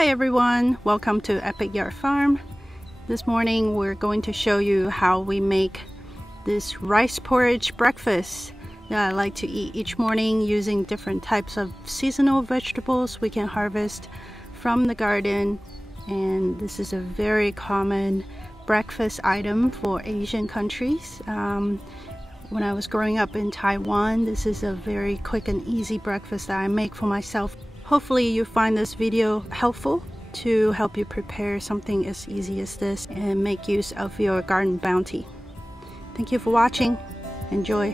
Hi everyone, welcome to Epic Yard Farm. This morning we're going to show you how we make this rice porridge breakfast that I like to eat each morning using different types of seasonal vegetables we can harvest from the garden. And this is a very common breakfast item for Asian countries. When I was growing up in Taiwan, this is a very quick and easy breakfast that I make for myself. Hopefully you find this video helpful to help you prepare something as easy as this and make use of your garden bounty. Thank you for watching. Enjoy.